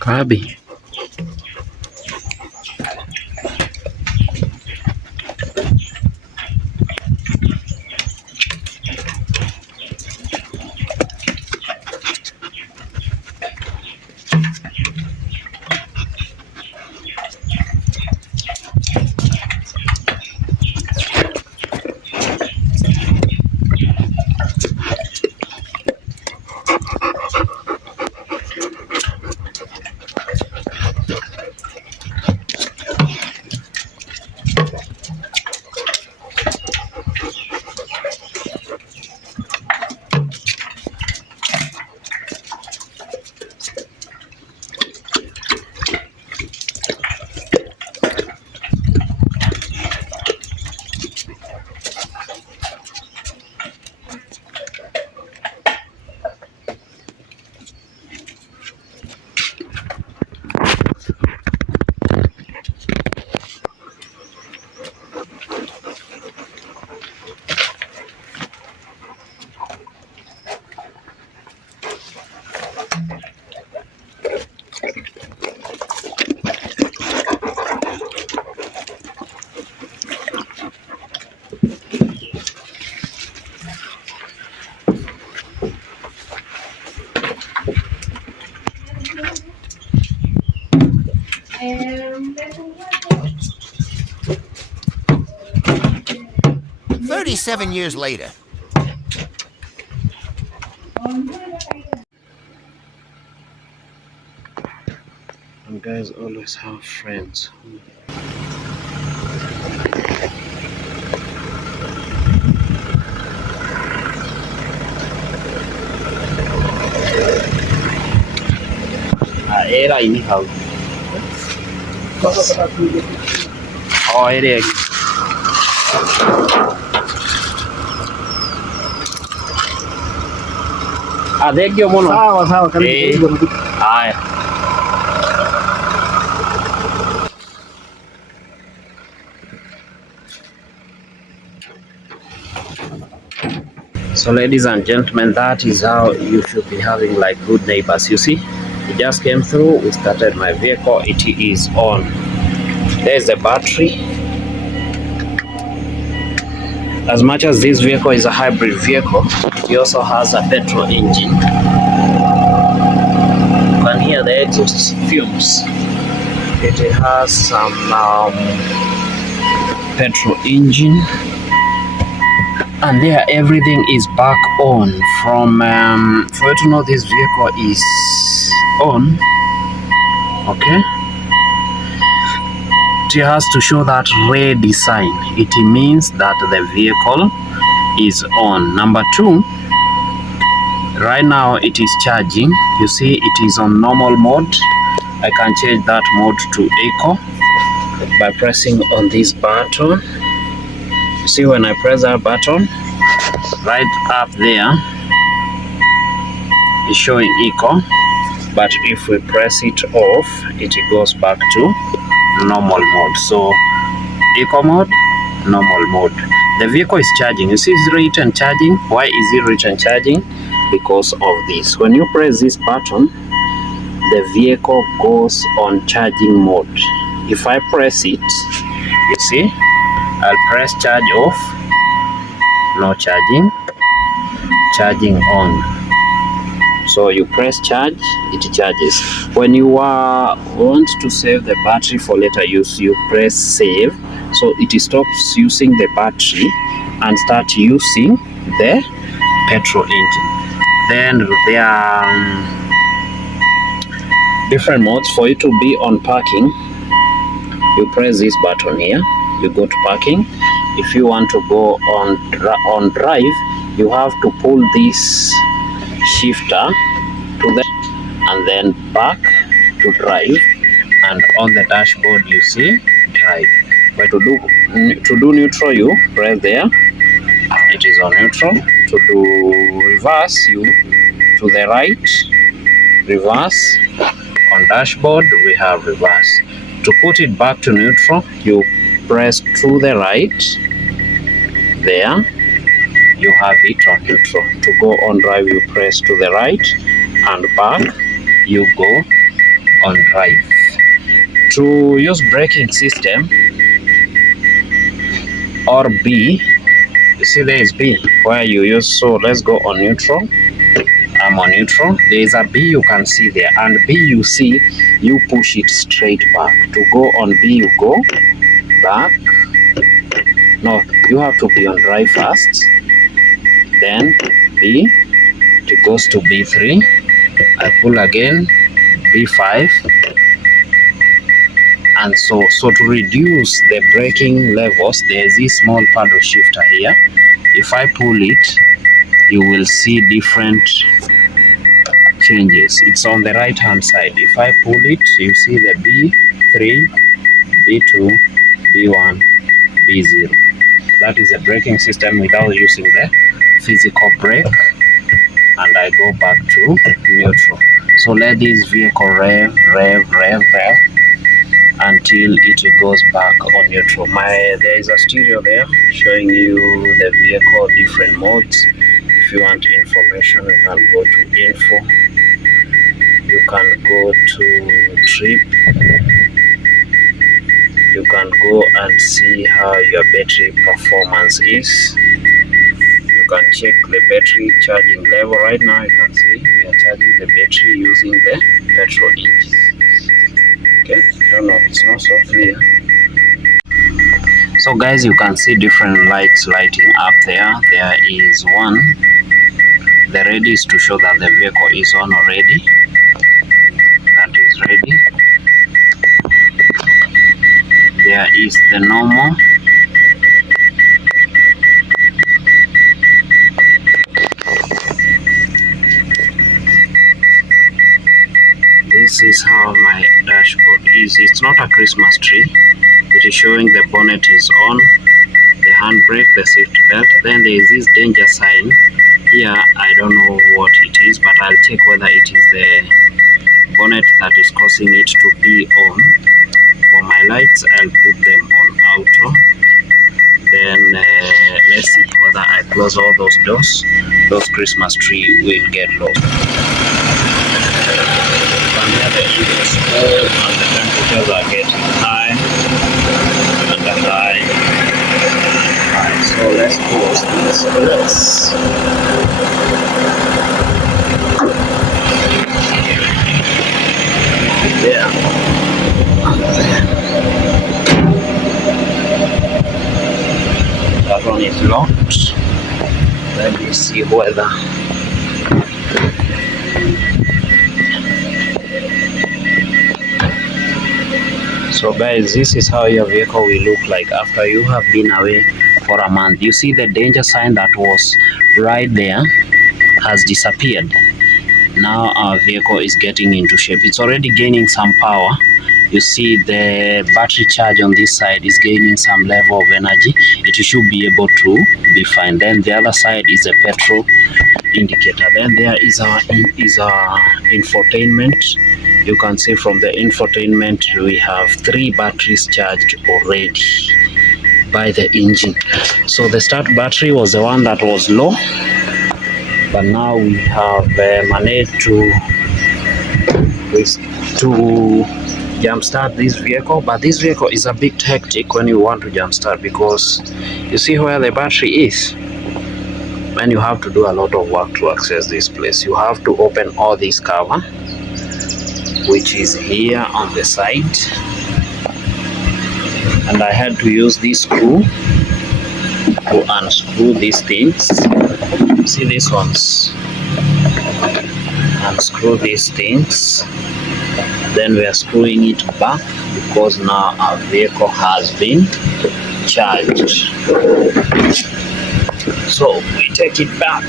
Grabe. "37 years later." And guys always have friends who era ini hao. Oh, ini. Thegio muno. Sawa, karibu. Haya. So ladies and gentlemen, that is how you should be having like good neighbors. You see, we just came through, we started my vehicle, it is on. There's the battery. As much as this vehicle is a hybrid vehicle, it also has a petrol engine. You can hear the exhaust fumes. It has some petrol engine. And there everything is back on. From for you to know this vehicle is on, okay, it has to show that ready sign. It means that the vehicle is on. Number two, right now it is charging. You see it is on normal mode. I can change that mode to eco by pressing on this button. You see, when I press that button, right up there is showing eco, but if we press it off, it goes back to normal mode. So eco mode, normal mode. The vehicle is charging. You see it's written charging. Why is it written charging? Because of this. When you press this button, the vehicle goes on charging mode. If I press it, you see, I'll press charge off, no charging, charging on. So you press charge, it charges. When you want to save the battery for later use, you press save, so it stops using the battery and start using the petrol engine. Then there are different modes. For you to be on parking, you press this button here, you go to parking. If you want to go on drive, you have to pull this shifter to the and then back to drive, and on the dashboard you see drive. But to do neutral, you press there, it is on neutral. To do reverse, you to the right, reverse. On dashboard we have reverse. To put it back to neutral, you press to the right, there you have it on neutral. To go on drive, you press to the right, and back you go on drive. To use braking system or B, you see there is B where you use. So let's go on neutral. I'm on neutral. There is a B you can see there, and B you see, you push it straight back. To go on B, you go back. No, you have to be on drive first, then B, it goes to B3. I pull again, B5, and so to reduce the braking levels, there is this small paddle shifter here. If I pull it, you will see different changes. It's on the right hand side. If I pull it, you see the B3, B2, B1, B0. That is a braking system without using the physical brake, and I go back to neutral. So let this vehicle rev until it goes back on neutral. There is a stereo there showing you the vehicle different modes. If you want information, you can go to info, you can go to trip, you can go and see how your battery performance is. You can check the battery charging level. Right now you can see we are charging the battery using the petrol engine. Okay, I don't know, it's not so clear. So guys, you can see different lights lighting up there. There is one, the red is to show that the vehicle is on already. That is ready. There is the normal. This is how my dashboard is. It's not a Christmas tree. It is showing the bonnet is on, the handbrake, the safety belt. Then there is this danger sign here. I don't know what it is, but I'll check whether it is the bonnet that is causing it to be on. For my lights, I'll put them on auto. Then let's see whether I close all those doors. Those Christmas tree will get low. From here the engine is cold and the temperatures are getting high and high. Alright, so let's close this place. Yeah. That one is locked. Let me see whether so guys, this is how your vehicle will look like after you have been away for a month. You see the danger sign that was right there has disappeared. Now our vehicle is getting into shape. It's already gaining some power. You see the battery charge on this side is gaining some level of energy. It should be able to be fine. Then the other side is a petrol indicator. Then there is our infotainment. You can see from the infotainment we have 3 batteries charged already by the engine. So the start battery was the one that was low, but now we have managed to jumpstart this vehicle. But this vehicle is a bit hectic when you want to jumpstart, because you see where the battery is, and you have to do a lot of work to access this place. You have to open all this cover, which is here on the side, and I had to use this screw to unscrew these things. See these ones? Unscrew these things. Then we are screwing it back, because now our vehicle has been charged. So we take it back.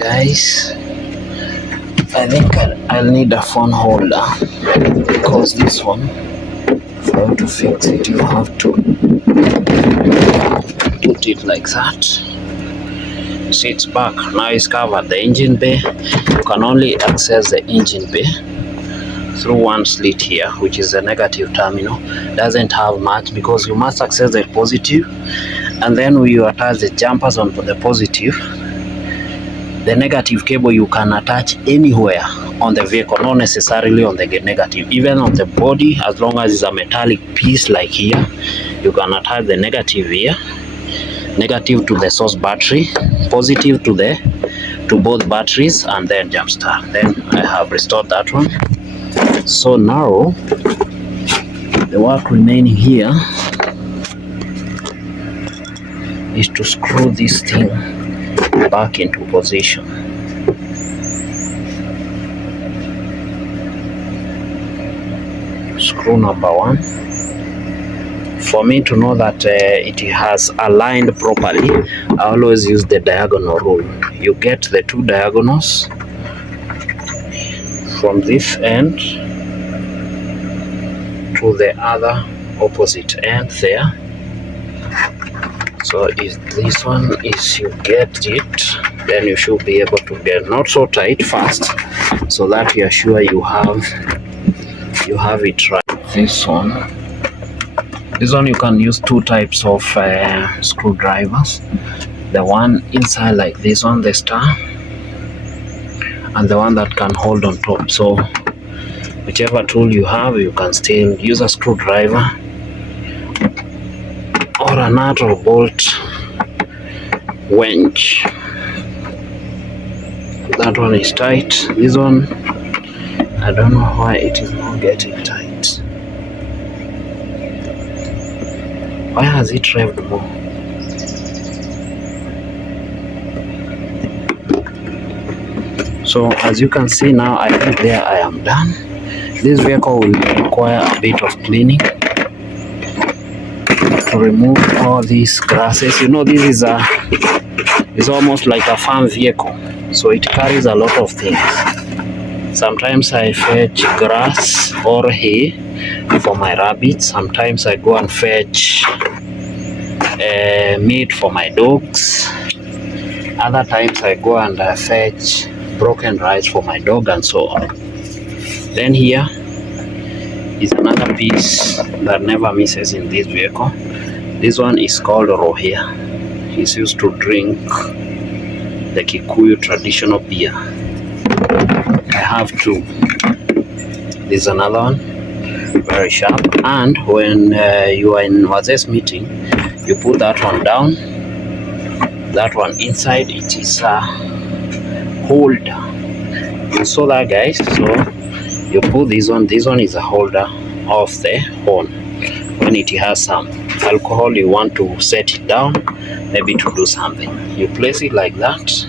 Guys, I think I'll need a phone holder, because this one, for you to fix it, you have to put it like that. See, it's back. Now it's covered. The engine bay, you can only access the engine bay through one slit here, which is the negative terminal. Doesn't have much, because you must access the positive, and then when you attach the jumpers on the positive, the negative cable you can attach anywhere on the vehicle, not necessarily on the negative, even on the body. As long as it's a metallic piece like here, you can attach the negative here, negative to the source battery, positive to both batteries, and then jumpstart. Then I have restored that one. So now the work remaining here is to screw this thing back into position. Screw number 1. For me to know that it has aligned properly, I always use the diagonal rule. You get the 2 diagonals from this end to the other opposite end there. So if this one is, you get it, then you should be able to get not so tight first, so that you are sure you have it right. This one you can use 2 types of screwdrivers. The one inside like this one, the star, and the one that can hold on top. So whichever tool you have, you can still use a screwdriver or a nut or bolt wrench. That one is tight. This one, I don't know why it is not getting tight. Why has it revved more? So as you can see now, I think there I am done. This vehicle will require a bit of cleaning. to remove all these grasses. You know, this is almost like a farm vehicle, so it carries a lot of things. Sometimes I fetch grass or hay for my rabbits. Sometimes I go and fetch meat for my dogs. Other times I go and fetch broken rice for my dog, and so on. Then here is another piece that never misses in this vehicle. This one is called rohia. It's used to drink the Kikuyu traditional beer. I have two. This is another one, very sharp. And when you are in Waze's meeting, you put that one down. That one inside, it is a holder. You saw that, guys? So you put this one. This one is a holder of the horn. When it has some alcohol, you want to set it down, maybe to do something. You place it like that,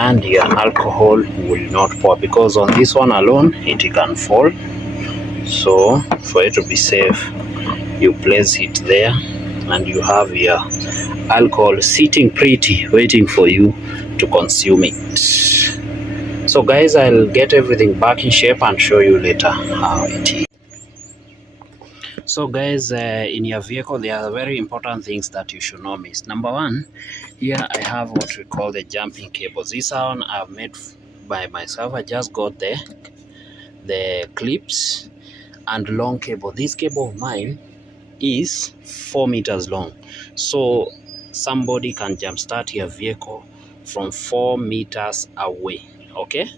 and your alcohol will not pour, because on this one alone it can fall. So for it to be safe, you place it there, and you have your alcohol sitting pretty, waiting for you to consume it. So guys, I'll get everything back in shape and show you later how it is. So guys, in your vehicle there are very important things that you should not miss. Number one, here I have what we call the jumping cables. This one I've made by myself. I just got the clips and long cable. This cable of mine is 4 meters long, so somebody can jumpstart your vehicle from 4 meters away. Okay,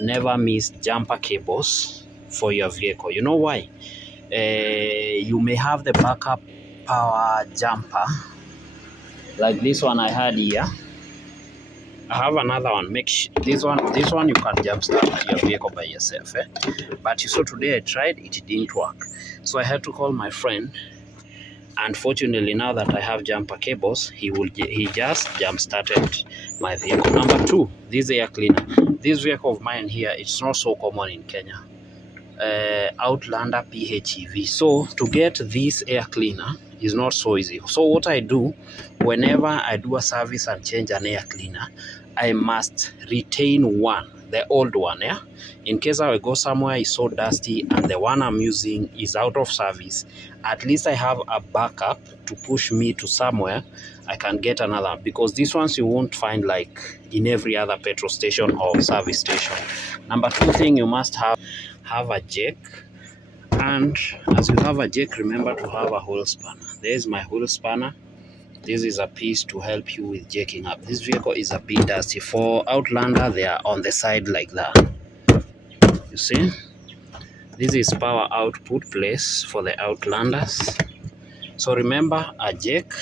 never miss jumper cables for your vehicle. You know why? You may have the backup power jumper like this one I had here. I have another one. This one you can jumpstart your vehicle by yourself, but you saw today I tried, it didn't work, so I had to call my friend. Unfortunately, now that I have jumper cables, he just jump started my vehicle. Number two, this air cleaner. This vehicle of mine here, it's not so common in Kenya. Outlander PHEV. So to get this air cleaner is not so easy. So what I do, whenever I do a service and change an air cleaner, I must retain one, the old one, yeah. In case I go somewhere it's so dusty and the one I'm using is out of service, at least I have a backup to push me to somewhere I can get another, because these ones you won't find like in every other petrol station or service station. Number two thing, you must have a jack, and as you have a jack, remember to have a wheel spanner. There's my wheel spanner. This is a piece to help you with jacking up. This vehicle is a bit dusty. For Outlander, they are on the side like that. You see, this is power output place for the Outlanders. So remember, a jack,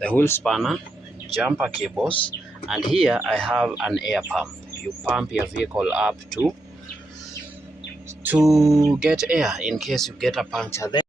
the wheel spanner, jumper cables, and here I have an air pump. You pump your vehicle up to get air in case you get a puncture there.